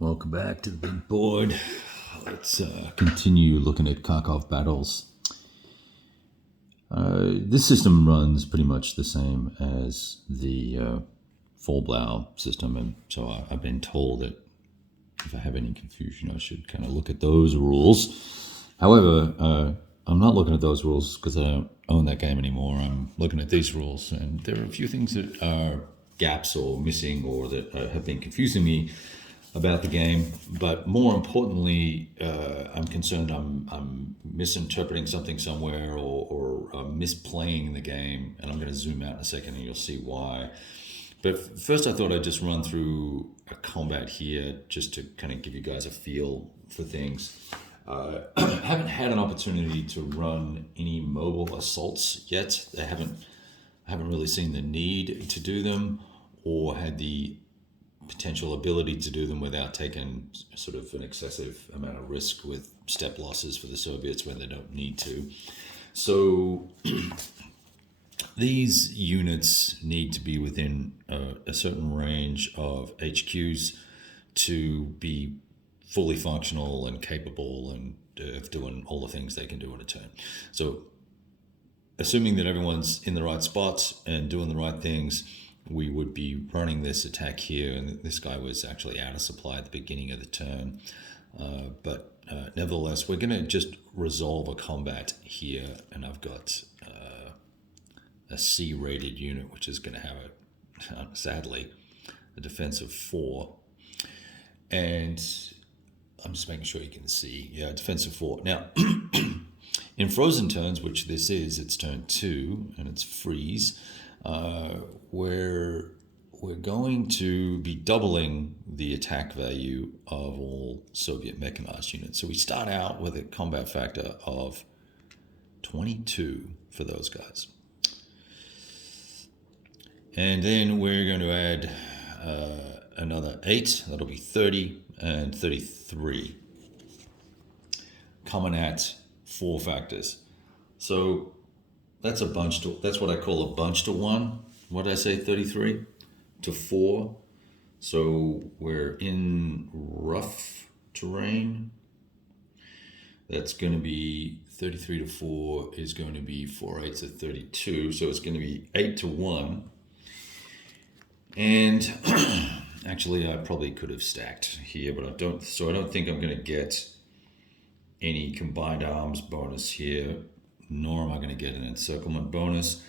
Welcome back to the big board. Let's continue looking at Kharkov Battles. This system runs pretty much the same as the Vollblau system, and so I've been told that if I have any confusion, I should kind of look at those rules. However, I'm not looking at those rules because I don't own that game anymore. I'm looking at these rules, and there are a few things that are gaps or missing or that have been confusing me about the game. But more importantly, I'm concerned I'm misinterpreting something somewhere or misplaying the game, and I'm going to zoom out in a second and you'll see why. But first I thought I'd just run through a combat here just to kind of give you guys a feel for things. I haven't had an opportunity to run any mobile assaults yet. I haven't really seen the need to do them or had the potential ability to do them without taking sort of an excessive amount of risk with step losses for the Soviets when they don't need to. So these units need to be within a certain range of HQs to be fully functional and capable and of doing all the things they can do in a turn. So assuming that everyone's in the right spots and doing the right things, we would be running this attack here, and this guy was actually out of supply at the beginning of the turn. But nevertheless, we're going to just resolve a combat here, and I've got a C-rated unit, which is going to have, sadly, a defense of 4. And I'm just making sure you can see. Yeah, defense of 4. Now, in frozen turns, which this is, it's turn 2, and it's freeze. We're going to be doubling the attack value of all Soviet mechanized units. So we start out with a combat factor of 22 for those guys. And then we're going to add another 8. That'll be 30 and 33. Coming at 4 factors. So that's that's what I call a bunch to 1. What did I say, 33 to 4? So we're in rough terrain. That's going to be 33 to 4 is going to be 4 8s of 32. So it's going to be 8 to 1. And actually, I probably could have stacked here, but I don't. So I don't think I'm going to get any combined arms bonus here, nor am I going to get an encirclement bonus.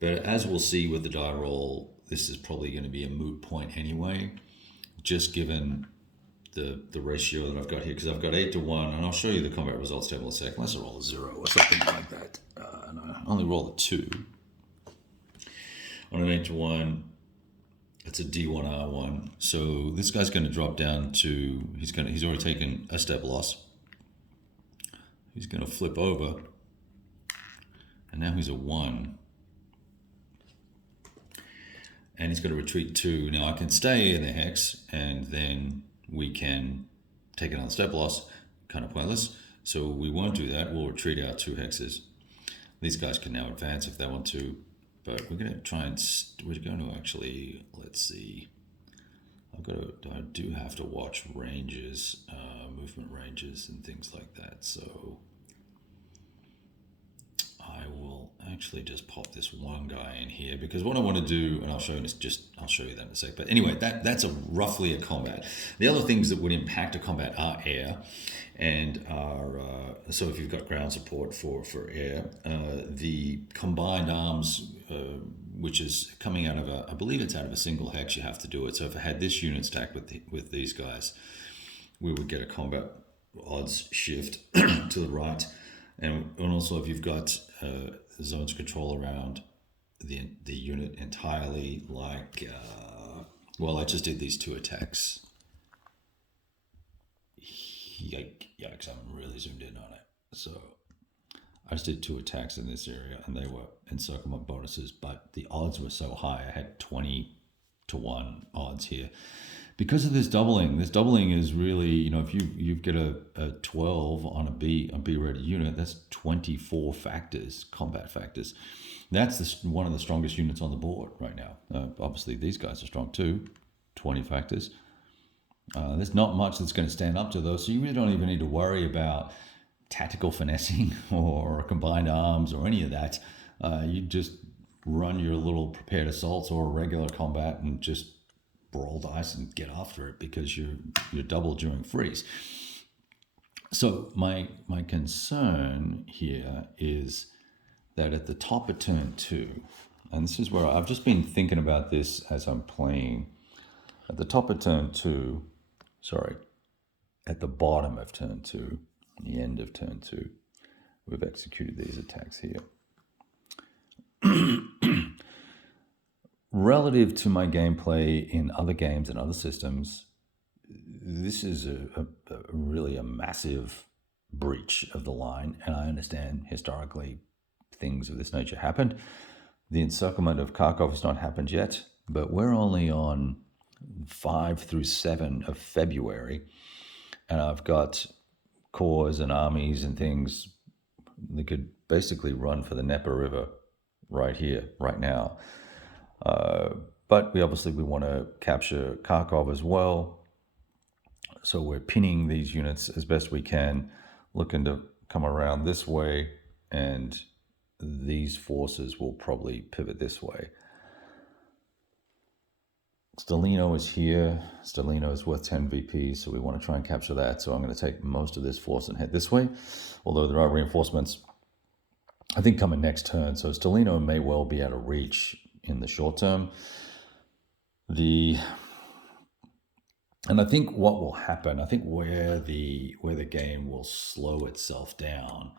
But as we'll see with the die roll, this is probably going to be a moot point anyway, just given the ratio that I've got here, because I've got 8 to 1, and I'll show you the combat results table in a sec. Let's roll a 0 or something like that. And I only roll a 2. On an 8 to 1, it's a D1R1. So this guy's going to drop down to, he's already taken a step loss. He's going to flip over, and now he's a 1. And he's going to retreat 2. Now I can stay in the hex, and then we can take another step loss. Kind of pointless. So we won't do that. We'll retreat out 2 hexes. These guys can now advance if they want to. But we're going to try and, we're going to actually, let's see. I do have to watch ranges, movement ranges and things like that. So I will actually just pop this one guy in here, because what I want to do, and I'll show you that in a sec. But anyway, that's roughly a combat. The other things that would impact a combat are air, and so if you've got ground support for air, the combined arms, which is coming out of I believe it's out of a single hex, you have to do it. So if I had this unit stacked with these guys, we would get a combat odds shift to the right. And also if you've got zones of control around the unit entirely, like, well, I just did these 2 attacks. Yikes, I'm really zoomed in on it. So I just did 2 attacks in this area, and they were encirclement bonuses, but the odds were so high. I had 20 to 1 odds here. Because of this doubling is really, if you get a 12 on a B-rated unit, that's 24 factors, combat factors. That's one of the strongest units on the board right now. Obviously, these guys are strong too, 20 factors. There's not much that's going to stand up to those, so you really don't even need to worry about tactical finessing or combined arms or any of that. You just run your little prepared assaults or regular combat and just roll dice and get after it because you're double during freeze. So my concern here is that at the top of turn 2, and this is where I've just been thinking about this as I'm playing. At the top of turn 2, at the bottom of turn 2, the end of turn 2, we've executed these attacks here. Relative to my gameplay in other games and other systems, this is really a massive breach of the line, and I understand historically things of this nature happened. The encirclement of Kharkov has not happened yet, but we're only on 5 through 7 of February, and I've got corps and armies and things that could basically run for the Dnieper River right here, right now. But we want to capture Kharkov as well. So we're pinning these units as best we can, looking to come around this way, and these forces will probably pivot this way. Stalino is here. Stalino is worth 10 VP, so we want to try and capture that. So I'm going to take most of this force and head this way, although there are reinforcements, I think, coming next turn. So Stalino may well be out of reach in the short term. And I think what will happen, I think where the game will slow itself down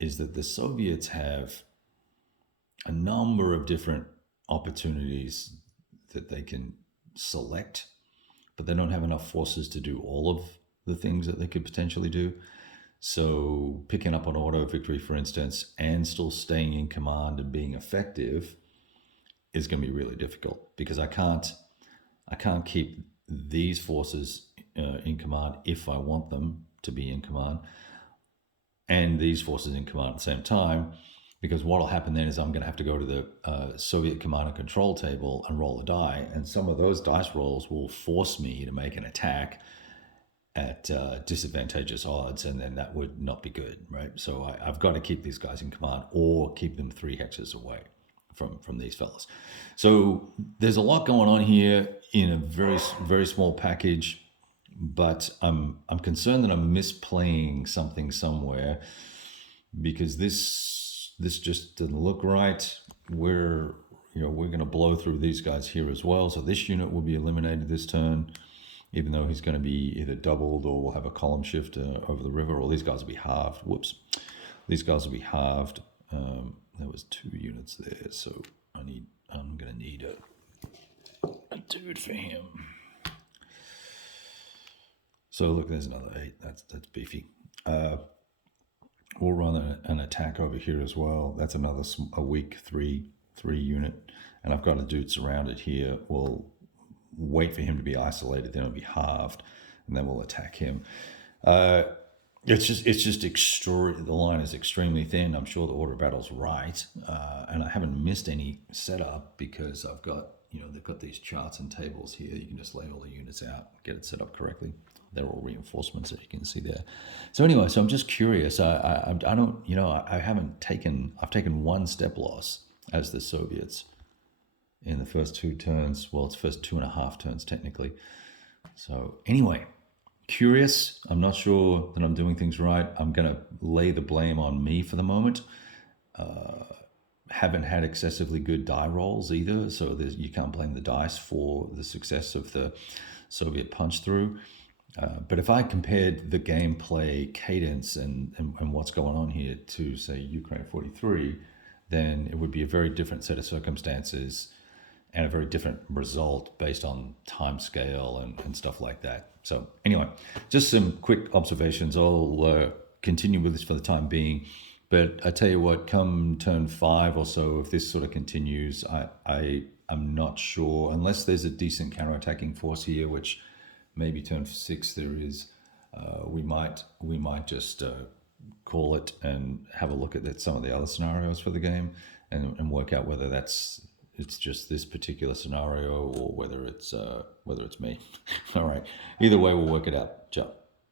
is that the Soviets have a number of different opportunities that they can select, but they don't have enough forces to do all of the things that they could potentially do. So picking up an auto victory, for instance, and still staying in command and being effective is going to be really difficult, because I can't keep these forces in command if I want them to be in command, and these forces in command at the same time, because what will happen then is I'm going to have to go to the Soviet command and control table and roll a die, and some of those dice rolls will force me to make an attack at disadvantageous odds, and then that would not be good, right? So I've got to keep these guys in command or keep them 3 hexes away from these fellas. So there's a lot going on here in a very, very small package, but I'm concerned that I'm misplaying something somewhere, because this just didn't look right. We're going to blow through these guys here as well. So this unit will be eliminated this turn, even though he's going to be either doubled or we'll have a column shift over the river, or these guys will be halved. Whoops. These guys will be halved. There was 2 units there, so I'm going to need a dude for him. So look, there's another 8. That's beefy. We'll run an attack over here as well. That's a weak 3 unit, and I've got a dude surrounded here. We'll wait for him to be isolated, then it'll be halved, and then we'll attack him. It's just extraordinary. The line is extremely thin. I'm sure the order of battle's right, and I haven't missed any setup, because I've got, they've got these charts and tables here. You can just lay all the units out, get it set up correctly. They're all reinforcements that you can see there. So anyway, so I'm just curious. I don't, I've taken 1 step loss as the Soviets in the first 2 turns. Well, it's first 2.5 turns technically. So anyway, curious. I'm not sure that I'm doing things right. I'm going to lay the blame on me for the moment. Haven't had excessively good die rolls either, so you can't blame the dice for the success of the Soviet punch through. But if I compared the gameplay cadence and what's going on here to, say, Ukraine 43, then it would be a very different set of circumstances and a very different result based on time scale and stuff like that. So anyway, just some quick observations. I'll continue with this for the time being. But I tell you what, come turn 5 or so, if this sort of continues, I'm not sure, unless there's a decent counterattacking force here, which maybe turn 6 there is. We might just call it and have a look at some of the other scenarios for the game and work out whether that's it's just this particular scenario or whether it's me. All right. Either way, we'll work it out. Ciao.